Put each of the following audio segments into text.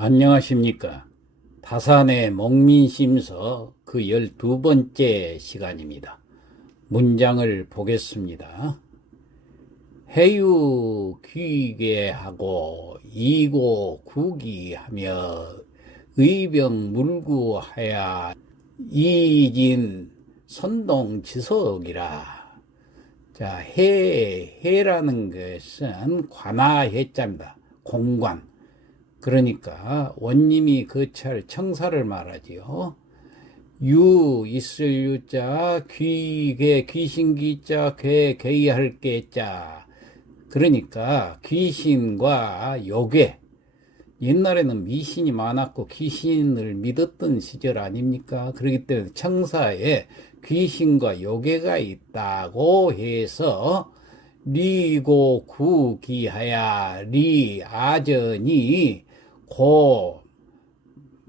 안녕하십니까. 다산의 목민심서 그 12번째 시간입니다. 문장을 보겠습니다. 해유 귀괴하고 이고 구기하며 의병 물구하야 이진 선동지속이라. 자, 해라는 것은 관아해자입니다. 공관. 그러니까 원님이 거찰 청사를 말하지요. 유 있을 유자, 귀괴 귀신귀자, 괴괴할 괴자. 그러니까 귀신과 요괴. 옛날에는 미신이 많았고 귀신을 믿었던 시절 아닙니까? 그렇기 때문에 청사에 귀신과 요괴가 있다고 해서 리고 구기하야 리 아전이 고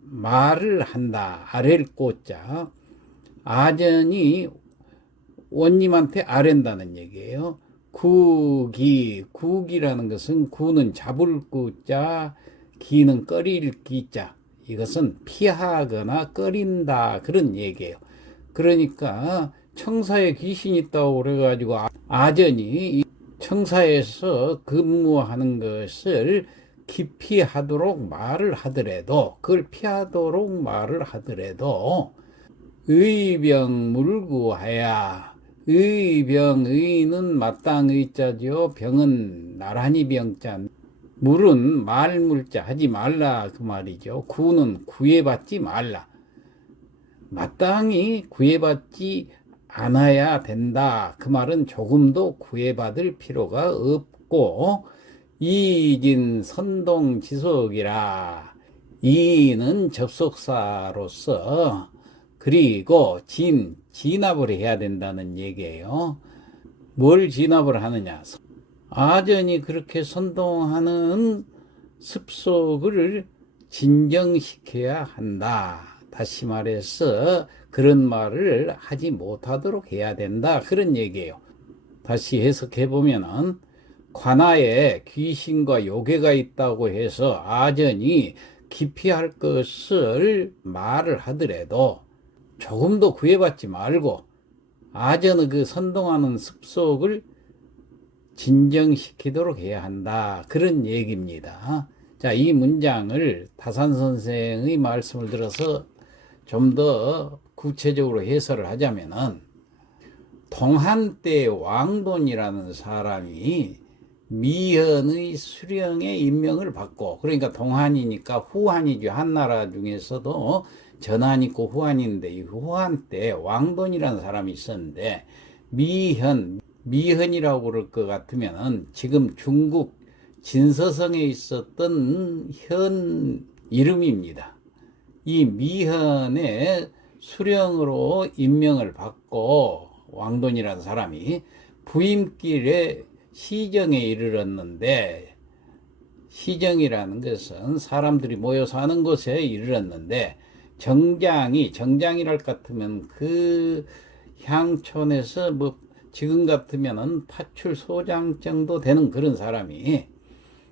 말을 한다. 아랠 꼬자. 아전이 원님한테 아랜다는 얘기예요. 구기라는 것은 구는 잡을 구자, 기는 꺼릴 기자. 이것은 피하거나 꺼린다. 그런 얘기예요. 그러니까 청사에 귀신이 있다고 그래가지고 아전이 청사에서 근무하는 것을 기피하도록 말을 하더라도, 그걸 피하도록 말을 하더라도 의병 물구하야. 의는 마땅의 자죠. 병은 나란히 병자. 물은 말물자 하지 말라 그 말이죠. 구는 구애받지 말라. 마땅히 구애받지 않아야 된다. 그 말은 조금도 구애받을 필요가 없고, 이진 선동지속이라. 이는 접속사로서, 그리고 진압을 해야 된다는 얘기예요. 뭘 진압을 하느냐? 아전이 그렇게 선동하는 습속을 진정시켜야 한다. 다시 말해서 그런 말을 하지 못하도록 해야 된다. 그런 얘기예요. 다시 해석해 보면은 관아에 귀신과 요괴가 있다고 해서 아전이 기피할 것을 말을 하더라도 조금도 구애받지 말고 아전의 그 선동하는 습속을 진정시키도록 해야 한다. 그런 얘기입니다. 자, 이 문장을 다산 선생의 말씀을 들어서 좀 더 구체적으로 해설을 하자면은, 동한 때 왕돈이라는 사람이 미현의 수령의 임명을 받고, 그러니까 동한이니까 후한이죠. 한나라 중에서도 전한 있고 후한인데, 이 후한 때 왕돈이라는 사람이 있었는데, 미현이라고 그럴 것 같으면은 지금 중국 진서성에 있었던 현 이름입니다. 이 미현의 수령으로 임명을 받고 왕돈이라는 사람이 부임길에 시정에 이르렀는데, 시정이라는 것은 사람들이 모여 사는 곳에 이르렀는데, 정장이랄 것 같으면 그 향촌에서 뭐 지금 같으면은 파출 소장 정도 되는 그런 사람이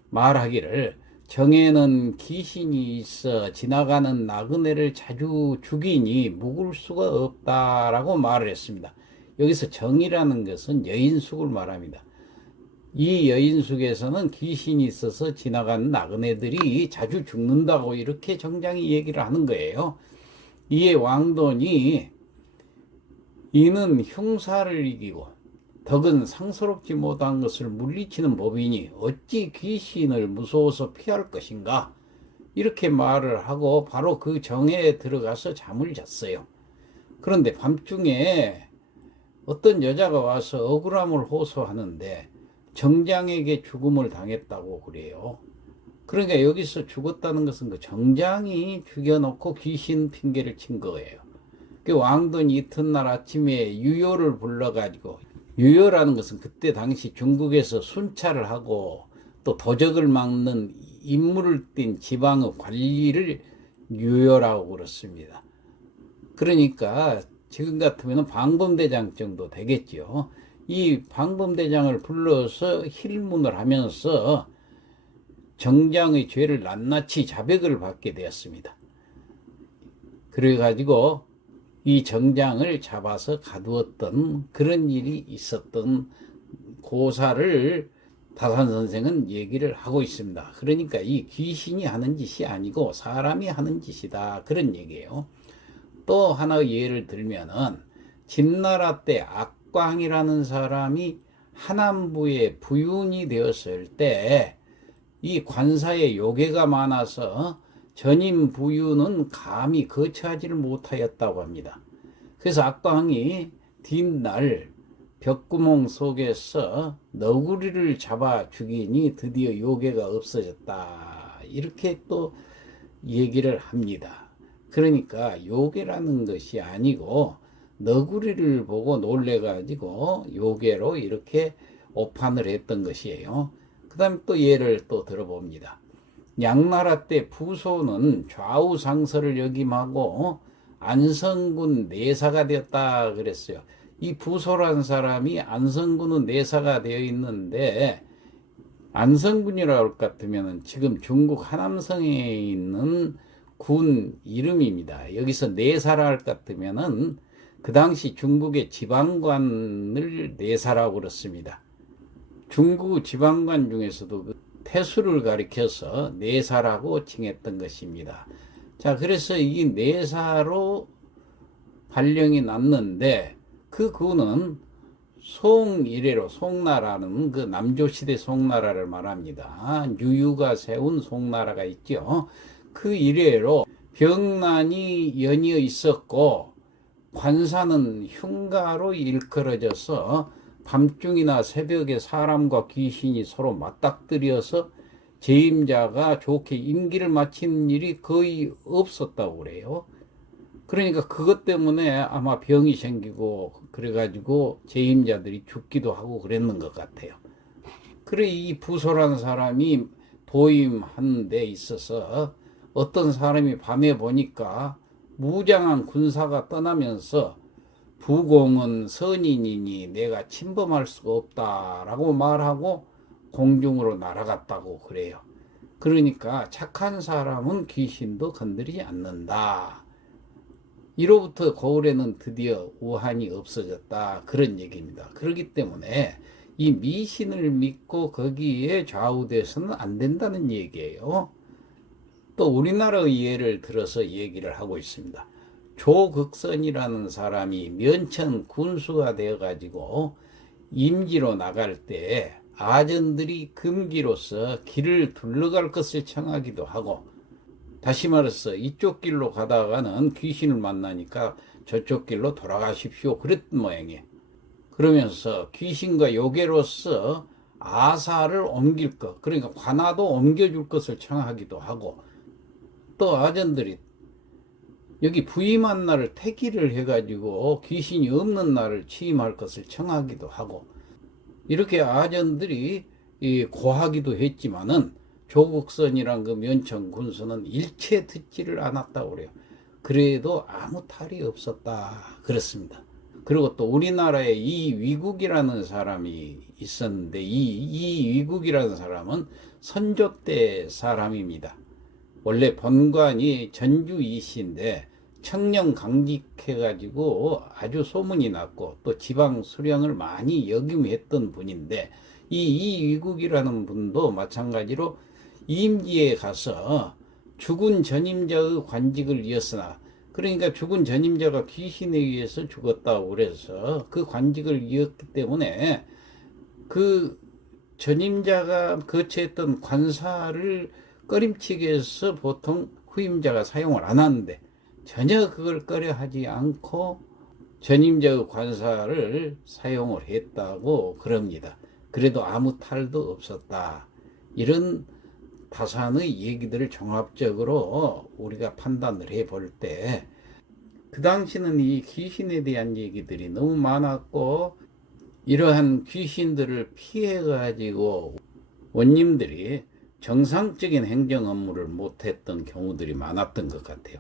말하기를, 정에는 귀신이 있어 지나가는 나그네를 자주 죽이니 묵을 수가 없다라고 말을 했습니다. 여기서 정이라는 것은 여인숙을 말합니다. 이 여인숙에서는 귀신이 있어서 지나가는 나그네들이 자주 죽는다고 이렇게 정장이 얘기를 하는 거예요. 이에 왕돈이 이는 흉사를 이기고 덕은 상스럽지 못한 것을 물리치는 법이니 어찌 귀신을 무서워서 피할 것인가? 이렇게 말을 하고 바로 그 정에 들어가서 잠을 잤어요. 그런데 밤중에 어떤 여자가 와서 억울함을 호소하는데 정장에게 죽음을 당했다고 그래요. 그러니까 여기서 죽었다는 것은 그 정장이 죽여놓고 귀신 핑계를 친 거예요. 그 왕돈이 이튿날 아침에 유효를 불러가지고, 유효라는 것은 그때 당시 중국에서 순찰을 하고 또 도적을 막는 임무를 띈 지방의 관리를 유효라고 그렇습니다. 그러니까 지금 같으면 방범대장 정도 되겠죠. 이 방범대장을 불러서 힐문을 하면서 정장의 죄를 낱낱이 자백을 받게 되었습니다. 그래가지고 이 정장을 잡아서 가두었던 그런 일이 있었던 고사를 다산 선생은 얘기를 하고 있습니다. 그러니까 이 귀신이 하는 짓이 아니고 사람이 하는 짓이다, 그런 얘기예요. 또 하나의 예를 들면은 진나라 때 악광이라는 사람이 하남부의 부윤이 되었을 때 이 관사에 요괴가 많아서 전임 부윤은 감히 거처하지를 못하였다고 합니다. 그래서 악광이 뒷날 벽구멍 속에서 너구리를 잡아 죽이니 드디어 요괴가 없어졌다, 이렇게 또 얘기를 합니다. 그러니까 요괴라는 것이 아니고 너구리를 보고 놀래가지고 요괴로 이렇게 오판을 했던 것이에요. 그 다음에 또 예를 또 들어봅니다. 양나라 때 부소는 좌우상서를 역임하고 안성군 내사가 되었다 그랬어요. 이 부소란 사람이 안성군은 내사가 되어 있는데, 안성군이라고 할 것 같으면 지금 중국 하남성에 있는 군 이름입니다. 여기서 내사라 할 것 같으면은 그 당시 중국의 지방관을 내사라고 그렇습니다. 중국 지방관 중에서도 그 태수를 가리켜서 내사라고 칭했던 것입니다. 자, 그래서 이 내사로 발령이 났는데 그 군은 송 이래로, 송나라는 그 남조시대 송나라를 말합니다. 유유가 세운 송나라가 있죠. 그 이래로 병난이 연이어 있었고 관사는 흉가로 일컬어져서 밤중이나 새벽에 사람과 귀신이 서로 맞닥뜨려서 재임자가 좋게 임기를 마치는 일이 거의 없었다고 그래요. 그러니까 그것 때문에 아마 병이 생기고 그래가지고 재임자들이 죽기도 하고 그랬는 것 같아요. 그래 이 부소라는 사람이 도임하는 데 있어서 어떤 사람이 밤에 보니까 무장한 군사가 떠나면서 부공은 선인이니 내가 침범할 수가 없다라고 말하고 공중으로 날아갔다고 그래요. 그러니까 착한 사람은 귀신도 건드리지 않는다. 이로부터 고을에는 드디어 우한이 없어졌다, 그런 얘기입니다. 그렇기 때문에 이 미신을 믿고 거기에 좌우돼서는 안 된다는 얘기예요. 또 우리나라의 예를 들어서 얘기를 하고 있습니다. 조극선이라는 사람이 면천 군수가 되어가지고 임기로 나갈 때 아전들이 금기로서 길을 둘러갈 것을 청하기도 하고, 다시 말해서 이쪽 길로 가다가는 귀신을 만나니까 저쪽 길로 돌아가십시오, 그랬던 모양이에요. 그러면서 귀신과 요괴로서 아사를 옮길 것, 그러니까 관아도 옮겨줄 것을 청하기도 하고, 또 아전들이 여기 부임한 날을 택일을 해가지고 귀신이 없는 날을 취임할 것을 청하기도 하고, 이렇게 아전들이 고하기도 했지만은 조국선이란 그 면천 군수는 일체 듣지를 않았다고 그래요. 그래도 아무 탈이 없었다 그렇습니다. 그리고 또 우리나라에 이위국이라는 사람이 있었는데 이위국이라는 사람은 선조 때 사람입니다. 원래 본관이 전주 이씨인데 청령 강직해가지고 아주 소문이 났고 또 지방 수령을 많이 역임했던 분인데, 이 이위국이라는 분도 마찬가지로 임기에 가서 죽은 전임자의 관직을 이었으나, 그러니까 죽은 전임자가 귀신에 의해서 죽었다고 그래서 그 관직을 이었기 때문에 그 전임자가 거처했던 관사를 꺼림칙에 해서 보통 후임자가 사용을 안 하는데 전혀 그걸 꺼려하지 않고 전임자의 관사를 사용을 했다고 그럽니다. 그래도 아무 탈도 없었다. 이런 다산의 얘기들을 종합적으로 우리가 판단을 해볼 때, 그 당시는 이 귀신에 대한 얘기들이 너무 많았고 이러한 귀신들을 피해 가지고 원님들이 정상적인 행정 업무를 못했던 경우들이 많았던 것 같아요.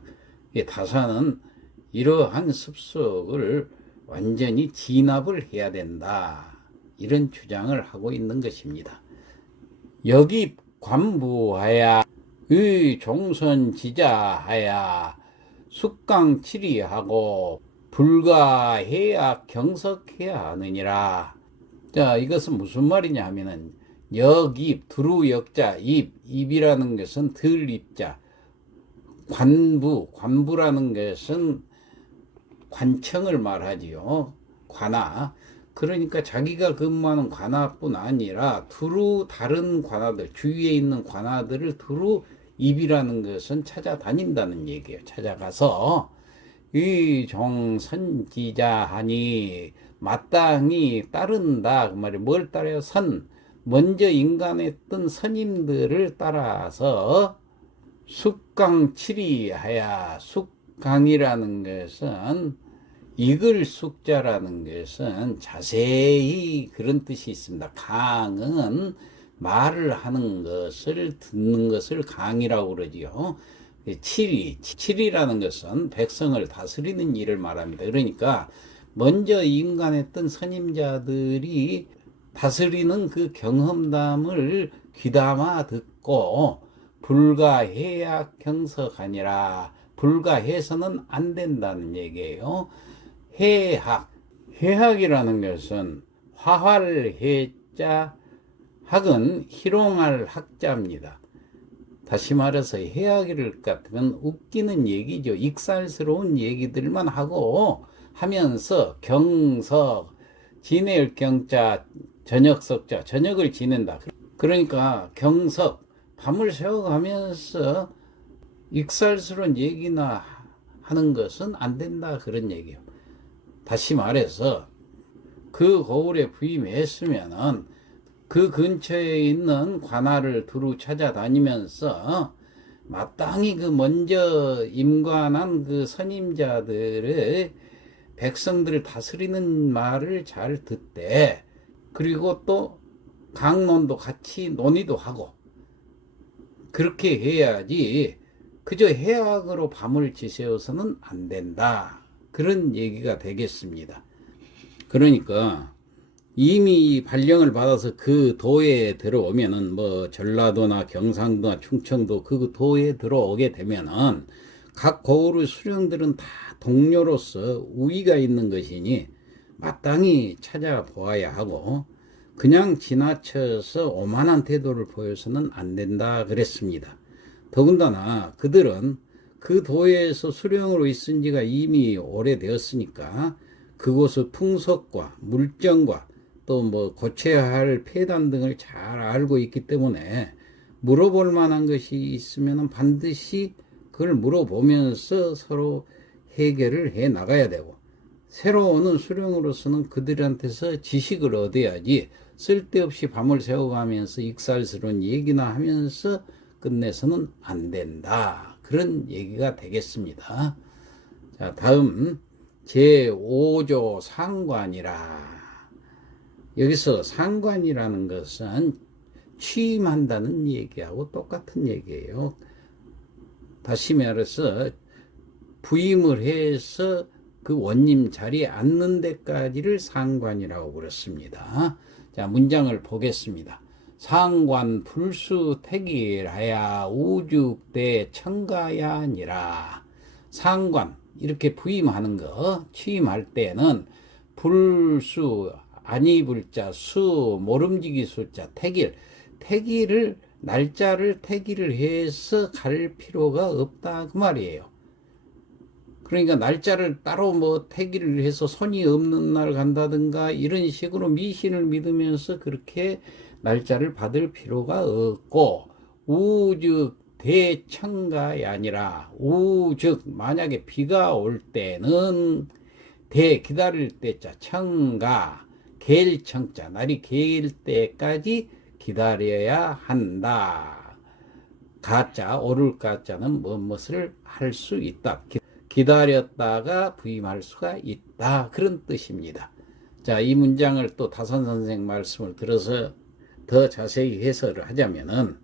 다산은 이러한 습속을 완전히 진압을 해야 된다, 이런 주장을 하고 있는 것입니다. 여기 관부하야 의종선지자하야 숙강치리하고 불가해야 경석해야 하느니라. 자, 이것은 무슨 말이냐 하면은 역입, 두루역자, 입이라는 것은 들입자, 관부라는 것은 관청을 말하지요. 관아. 그러니까 자기가 근무하는 관아뿐 아니라 두루 다른 관아들, 주위에 있는 관아들을 두루 입이라는 것은 찾아다닌다는 얘기예요. 찾아가서 의종선지자하니 마땅히 따른다. 그 말이 뭘 따라요? 먼저 인간했던 선임들을 따라서 숙강치리하야. 숙강이라는 것은 익을 숙자라는 것은 자세히 그런 뜻이 있습니다. 강은 말을 하는 것을 듣는 것을 강이라고 그러지요. 치리라는 것은 백성을 다스리는 일을 말합니다. 그러니까 먼저 인간했던 선임자들이 다스리는 그 경험담을 귀담아 듣고 불가해야 경석하니라. 불가해서는 안 된다는 얘기예요. 해학이라는 것은 화활해자, 학은 희롱할 학자입니다. 다시 말해서 해학이를 같으면 웃기는 얘기죠. 익살스러운 얘기들만 하면서 경석, 지낼 경자, 저녁석자, 저녁을 지낸다. 그러니까 경석, 밤을 새워가면서 익살스러운 얘기나 하는 것은 안 된다. 그런 얘기예요. 다시 말해서 그 거울에 부임했으면은 그 근처에 있는 관아를 두루 찾아다니면서 마땅히 그 먼저 임관한 그 선임자들의 백성들을 다스리는 말을 잘 듣되, 그리고 또 강론도 같이 논의도 하고 그렇게 해야지 그저 해악으로 밤을 지새워서는 안 된다. 그런 얘기가 되겠습니다. 그러니까 이미 발령을 받아서 그 도에 들어오면은 전라도나 경상도나 충청도 그 도에 들어오게 되면은 각 고을의 수령들은 다 동료로서 우위가 있는 것이니 마땅히 찾아보아야 하고 그냥 지나쳐서 오만한 태도를 보여서는 안 된다 그랬습니다. 더군다나 그들은 그 도에서 수령으로 있은 지가 이미 오래되었으니까 그곳의 풍속과 물정과 또 고쳐야 할 폐단 등을 잘 알고 있기 때문에 물어볼 만한 것이 있으면 반드시 그걸 물어보면서 서로 해결을 해 나가야 되고, 새로 오는 수령으로서는 그들한테서 지식을 얻어야지 쓸데없이 밤을 새워가면서 익살스러운 얘기나 하면서 끝내서는 안 된다. 그런 얘기가 되겠습니다. 자, 다음 제5조 상관이라. 여기서 상관이라는 것은 취임한다는 얘기하고 똑같은 얘기예요. 다시 말해서 부임을 해서 그 원님 자리에 앉는 데까지를 상관이라고 그랬습니다. 자, 문장을 보겠습니다. 상관 불수 택일하야 우죽대 청가야 아니라. 상관, 이렇게 부임하는 거, 취임할 때는 불수, 아니 불자, 수, 모름지기 수자, 택일을, 날짜를 택일을 해서 갈 필요가 없다 그 말이에요. 그러니까 날짜를 따로 택일을 해서 손이 없는 날 간다든가 이런 식으로 미신을 믿으면서 그렇게 날짜를 받을 필요가 없고, 우즉 대청가이 아니라, 우즉 만약에 비가 올 때는 대 기다릴 때자 청가, 갤 청자, 날이 갤 때까지 기다려야 한다. 가자, 오를 가자는 무엇을 할 수 있다. 기다렸다가 부임할 수가 있다. 그런 뜻입니다. 자, 이 문장을 또 다산 선생 말씀을 들어서 더 자세히 해설을 하자면은,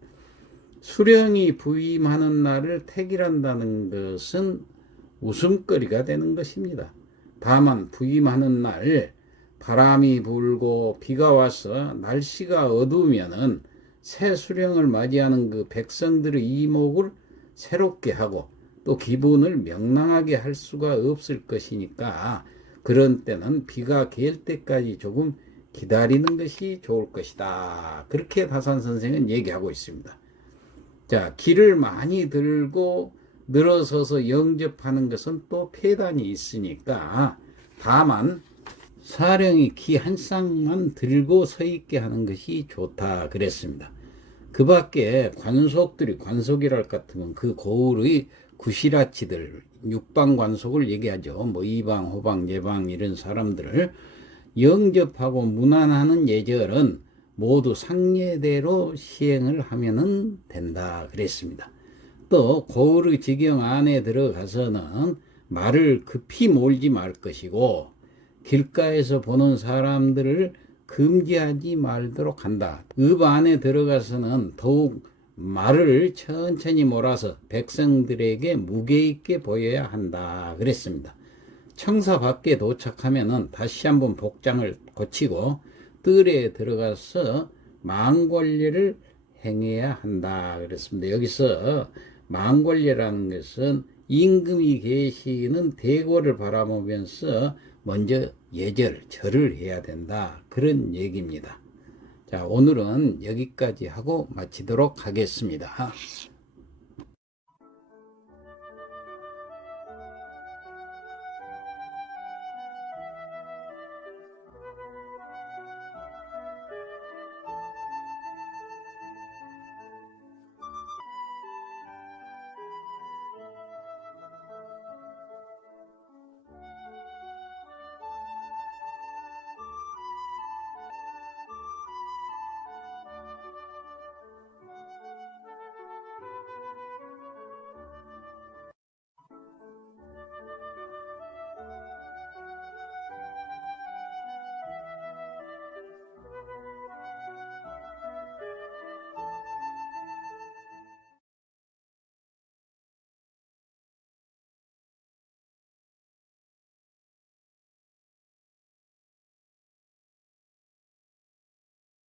수령이 부임하는 날을 택일한다는 것은 웃음거리가 되는 것입니다. 다만 부임하는 날 바람이 불고 비가 와서 날씨가 어두우면은 새 수령을 맞이하는 그 백성들의 이목을 새롭게 하고 또 기분을 명랑하게 할 수가 없을 것이니까 그런 때는 비가 갤 때까지 조금 기다리는 것이 좋을 것이다. 그렇게 다산 선생은 얘기하고 있습니다. 자, 기를 많이 들고 늘어서서 영접하는 것은 또 폐단이 있으니까 다만 사령이 기 한 쌍만 들고 서 있게 하는 것이 좋다 그랬습니다. 그 밖에 관속이랄 것 같으면 그 고을의 구시라치들, 육방관속을 얘기하죠. 뭐 이방, 호방, 예방 이런 사람들을 영접하고 문안하는 예절은 모두 상례대로 시행을 하면은 된다 그랬습니다. 또 고을의 지경 안에 들어가서는 말을 급히 몰지 말 것이고 길가에서 보는 사람들을 금지하지 말도록 한다. 읍 안에 들어가서는 더욱 말을 천천히 몰아서 백성들에게 무게 있게 보여야 한다 그랬습니다. 청사 밖에 도착하면은 다시 한번 복장을 고치고 뜰에 들어가서 망골례를 행해야 한다 그랬습니다. 여기서 망골례라는 것은 임금이 계시는 대궐을 바라보면서 먼저 절을 해야 된다 그런 얘기입니다. 자, 오늘은 여기까지 하고 마치도록 하겠습니다.